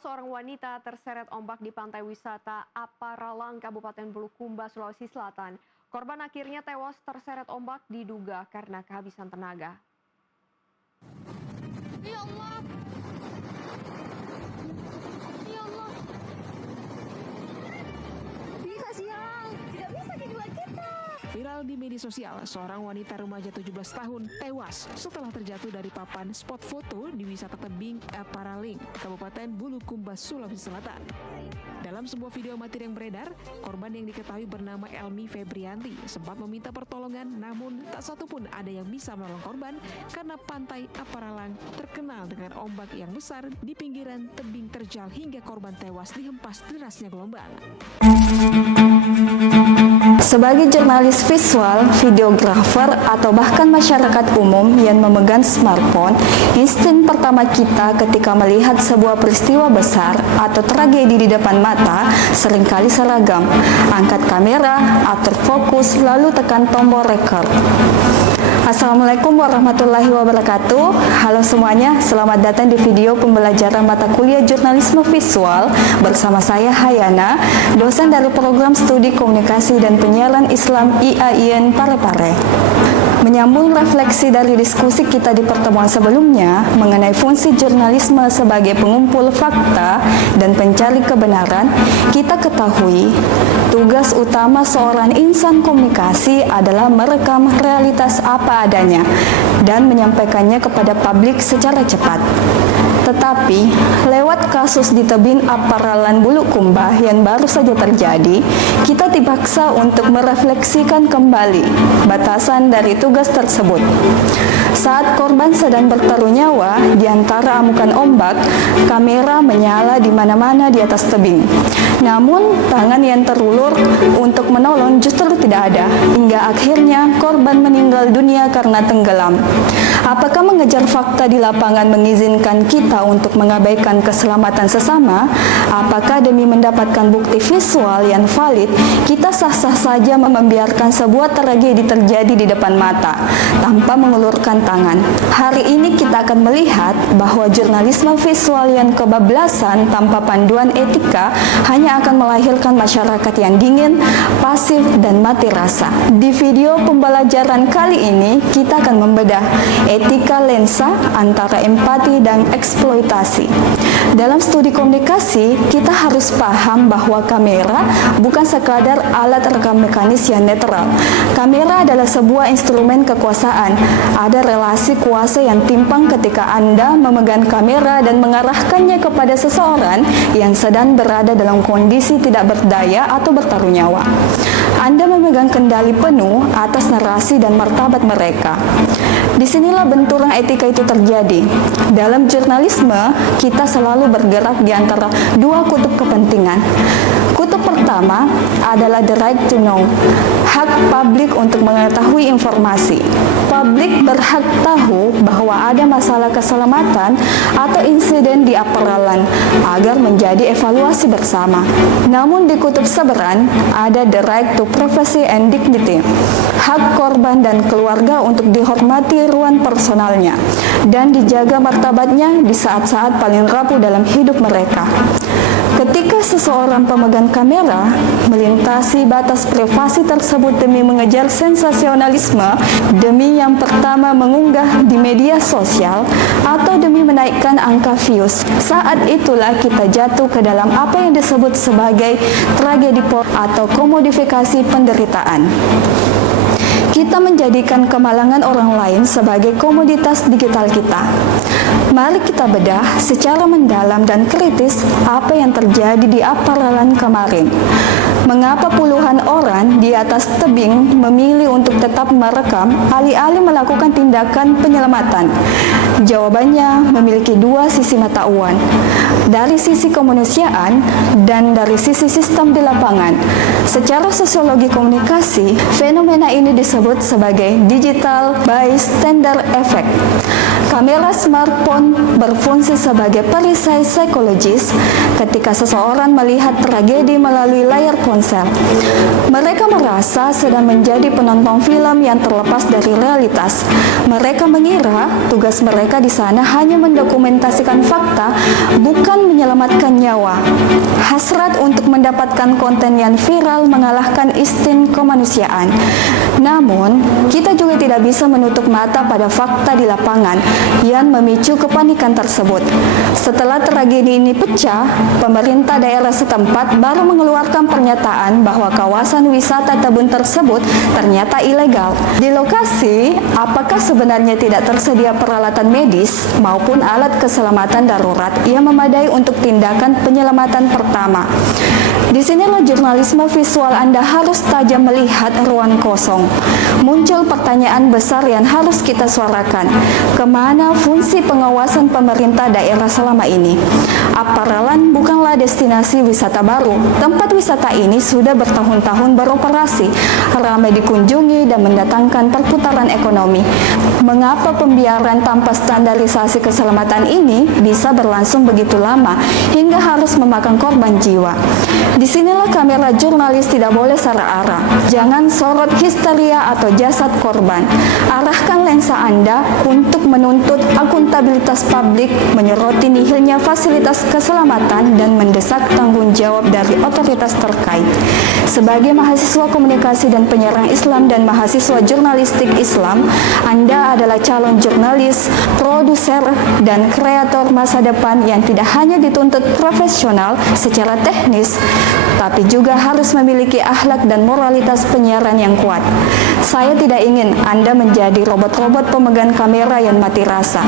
Seorang wanita terseret ombak di pantai wisata Aparalang, Kabupaten Bulukumba, Sulawesi Selatan. Korban akhirnya tewas terseret ombak diduga karena kehabisan tenaga. Ya Allah. Ya Allah. Bisa siang, tidak bisa kedua kita. Viral di media sosial, seorang wanita remaja 17 tahun tewas setelah terjatuh dari papan spot foto di wisata tebing Aparaling, Kabupaten Bulukumba, Sulawesi Selatan. Dalam sebuah video amatir yang beredar, korban yang diketahui bernama Elmi Febrianti sempat meminta pertolongan, namun tak satu pun ada yang bisa menolong korban karena pantai Aparalang terkenal dengan ombak yang besar di pinggiran tebing terjal hingga korban tewas dihempas derasnya gelombang. Sebagai jurnalis visual, videografer, atau bahkan masyarakat umum yang memegang smartphone, insting pertama kita ketika melihat sebuah peristiwa besar atau tragedi di depan mata seringkali seragam. Angkat kamera, atur fokus, lalu tekan tombol record. Assalamualaikum warahmatullahi wabarakatuh. Halo semuanya, selamat datang di video pembelajaran mata kuliah jurnalisme visual bersama saya Hayana, dosen dari program studi komunikasi dan penyiaran Islam IAIN Parepare. Menyambung refleksi dari diskusi kita di pertemuan sebelumnya mengenai fungsi jurnalisme sebagai pengumpul fakta dan pencari kebenaran, kita ketahui tugas utama seorang insan komunikasi adalah merekam realitas apa adanya dan menyampaikannya kepada publik secara cepat. Tetapi, lewat kasus di tebing Aparalang Bulukumba yang baru saja terjadi, kita dipaksa untuk merefleksikan kembali batasan dari tugas tersebut. Saat korban sedang bertaruh nyawa di antara amukan ombak, kamera menyala di mana-mana di atas tebing. Namun, tangan yang terulur untuk menolong justru tidak ada, hingga akhirnya korban meninggal dunia karena tenggelam. Apakah mengejar fakta di lapangan mengizinkan kita untuk mengabaikan keselamatan sesama? Apakah demi mendapatkan bukti visual yang valid, kita sah-sah saja membiarkan sebuah tragedi terjadi di depan mata tanpa mengulurkan tangan? Hari ini kita akan melihat bahwa jurnalisme visual yang kebablasan tanpa panduan etika hanya akan melahirkan masyarakat yang dingin, pasif, dan mati rasa. Di video pembelajaran kali ini, kita akan membedah etika lensa antara empati dan eksploitasi. Dalam studi komunikasi, kita harus paham bahwa kamera bukan sekadar alat rekam mekanis yang netral. Kamera adalah sebuah instrumen kekuasaan. Ada relasi kuasa yang timpang ketika Anda memegang kamera dan mengarahkannya kepada seseorang yang sedang berada dalam kondisi tidak berdaya atau bertaruh nyawa. Anda memegang kendali penuh atas narasi dan martabat mereka. Disinilah benturan etika itu terjadi. Dalam jurnalisme, kita selalu bergerak di antara dua kutub kepentingan. Kutub pertama adalah the right to know, hak publik untuk mengetahui informasi. Publik berhak tahu bahwa ada masalah keselamatan atau insiden di Aparalang agar menjadi evaluasi bersama. Namun di kutub seberang ada the right to privacy and dignity, hak korban dan keluarga untuk dihormati ruang personalnya dan dijaga martabatnya di saat-saat paling rapuh dalam hidup mereka. Ketika seseorang pemegang kamera melintasi batas privasi tersebut demi mengejar sensasionalisme, demi yang pertama mengunggah di media sosial, atau demi menaikkan angka views, saat itulah kita jatuh ke dalam apa yang disebut sebagai tragedi atau komodifikasi penderitaan. Kita menjadikan kemalangan orang lain sebagai komoditas digital kita. Mari kita bedah secara mendalam dan kritis apa yang terjadi di Aparalang kemarin. Mengapa puluhan orang di atas tebing memilih untuk tetap merekam alih-alih melakukan tindakan penyelamatan? Jawabannya memiliki dua sisi mata uang, dari sisi kemanusiaan dan dari sisi sistem di lapangan. Secara sosiologi komunikasi, fenomena ini disebut sebagai digital bystander effect. Kamera smartphone berfungsi sebagai perisai psikologis ketika seseorang melihat tragedi melalui layar ponsel. Mereka merasa sedang menjadi penonton film yang terlepas dari realitas. Mereka mengira tugas mereka di sana hanya mendokumentasikan fakta, bukan menyelamatkan nyawa. Hasrat untuk mendapatkan konten yang viral mengalahkan insting kemanusiaan. Namun, kita juga tidak bisa menutup mata pada fakta di lapangan yang memicu kepanikan tersebut. Setelah tragedi ini pecah, pemerintah daerah setempat baru mengeluarkan pernyataan bahwa kawasan wisata Tebun tersebut ternyata ilegal. Di lokasi, apakah sebenarnya tidak tersedia peralatan medis maupun alat keselamatan darurat yang memadai untuk tindakan penyelamatan pertama? Disinilah jurnalisme visual Anda harus tajam melihat ruang kosong. Muncul pertanyaan besar yang harus kita suarakan. Kemana fungsi pengawasan pemerintah daerah selama ini? Apparalan bukanlah destinasi wisata baru. Tempat wisata ini sudah bertahun-tahun beroperasi, ramai dikunjungi dan mendatangkan perputaran ekonomi. Mengapa pembiaran tanpa standarisasi keselamatan ini bisa berlangsung begitu lama hingga harus memakan korban jiwa? Disinilah kamera jurnalis tidak boleh salah arah. Jangan sorot histeria atau jasad korban. Arahkan lensa Anda untuk menuntut akuntabilitas publik, menyoroti nihilnya fasilitas keselamatan, dan mendesak tanggung jawab dari otoritas terkait. Sebagai mahasiswa komunikasi dan penyiaran Islam dan mahasiswa jurnalistik Islam, Anda adalah calon jurnalis, produser, dan kreator masa depan yang tidak hanya dituntut profesional secara teknis, tapi juga harus memiliki akhlak dan moralitas penyiaran yang kuat. Saya tidak ingin Anda menjadi robot-robot pemegang kamera yang mati rasa.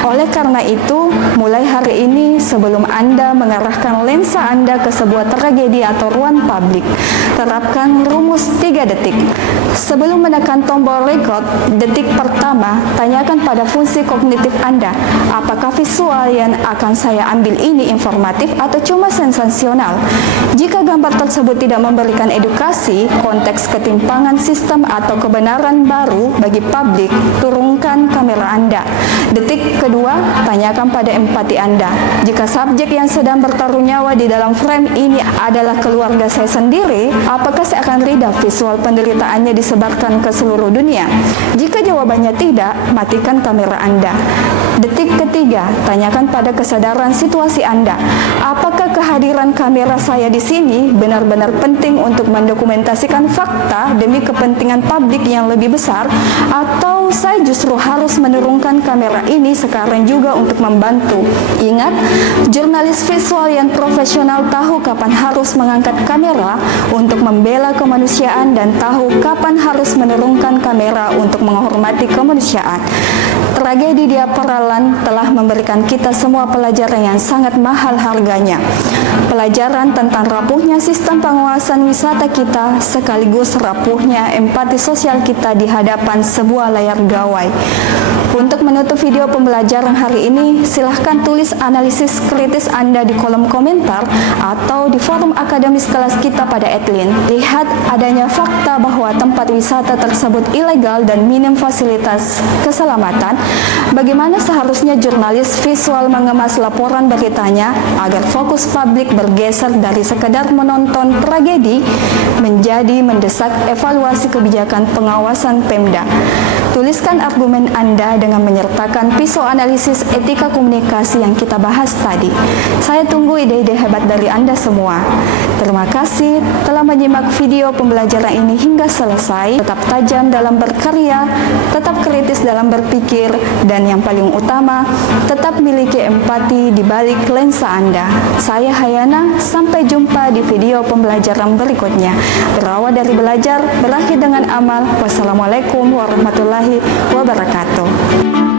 Oleh karena itu, mulai hari ini sebelum Anda mengarahkan lensa Anda ke sebuah tragedi atau ruang publik, terapkan rumus 3 detik. Sebelum menekan tombol record, detik pertama, tanyakan pada fungsi kognitif Anda, apakah visual yang akan saya ambil ini informatif atau cuma sensasional? Jika gambar tersebut tidak memberikan edukasi, konteks ketimpangan sistem atau kebenaran baru bagi publik, turunkan kamera Anda. Detik kedua, tanyakan pada empati Anda. Jika subjek yang sedang bertaruh nyawa di dalam frame ini adalah keluarga saya sendiri, apakah saya akan ridha visual penderitaannya disebarkan ke seluruh dunia? Jika jawabannya tidak, matikan kamera Anda. Detik ketiga, tanyakan pada kesadaran situasi Anda. Apakah kehadiran kamera saya di sini benar-benar penting untuk mendokumentasikan fakta demi kepentingan publik yang lebih besar, atau saya justru harus menurunkan kamera ini sekarang juga untuk membantu? Ingat, jurnalis visual yang profesional tahu kapan harus mengangkat kamera untuk membela kemanusiaan dan tahu kapan harus menurunkan kamera untuk menghormati kemanusiaan. Tragedi di Apparalan telah memberikan kita semua pelajaran yang sangat mahal harganya. Pelajaran tentang rapuhnya sistem pengawasan wisata kita sekaligus rapuhnya empati sosial kita di hadapan sebuah layar gawai. Untuk menutup video pembelajaran hari ini, silahkan tulis analisis kritis Anda di kolom komentar atau di forum akademis kelas kita pada Adlin. Lihat adanya fakta bahwa tempat wisata tersebut ilegal dan minim fasilitas keselamatan. Bagaimana seharusnya jurnalis visual mengemas laporan beritanya agar fokus publik bergeser dari sekedar menonton tragedi menjadi mendesak evaluasi kebijakan pengawasan Pemda. Tuliskan argumen Anda dengan menyertakan pisau analisis etika komunikasi yang kita bahas tadi. Saya tunggu ide-ide hebat dari Anda semua. Terima kasih telah menyimak video pembelajaran ini hingga selesai. Tetap tajam dalam berkarya, tetap kritis dalam berpikir, dan yang paling utama, tetap miliki empati di balik lensa Anda. Saya Hayana, sampai jumpa di video pembelajaran berikutnya. Berawal dari belajar, berakhir dengan amal. Wassalamualaikum warahmatullahi wabarakatuh.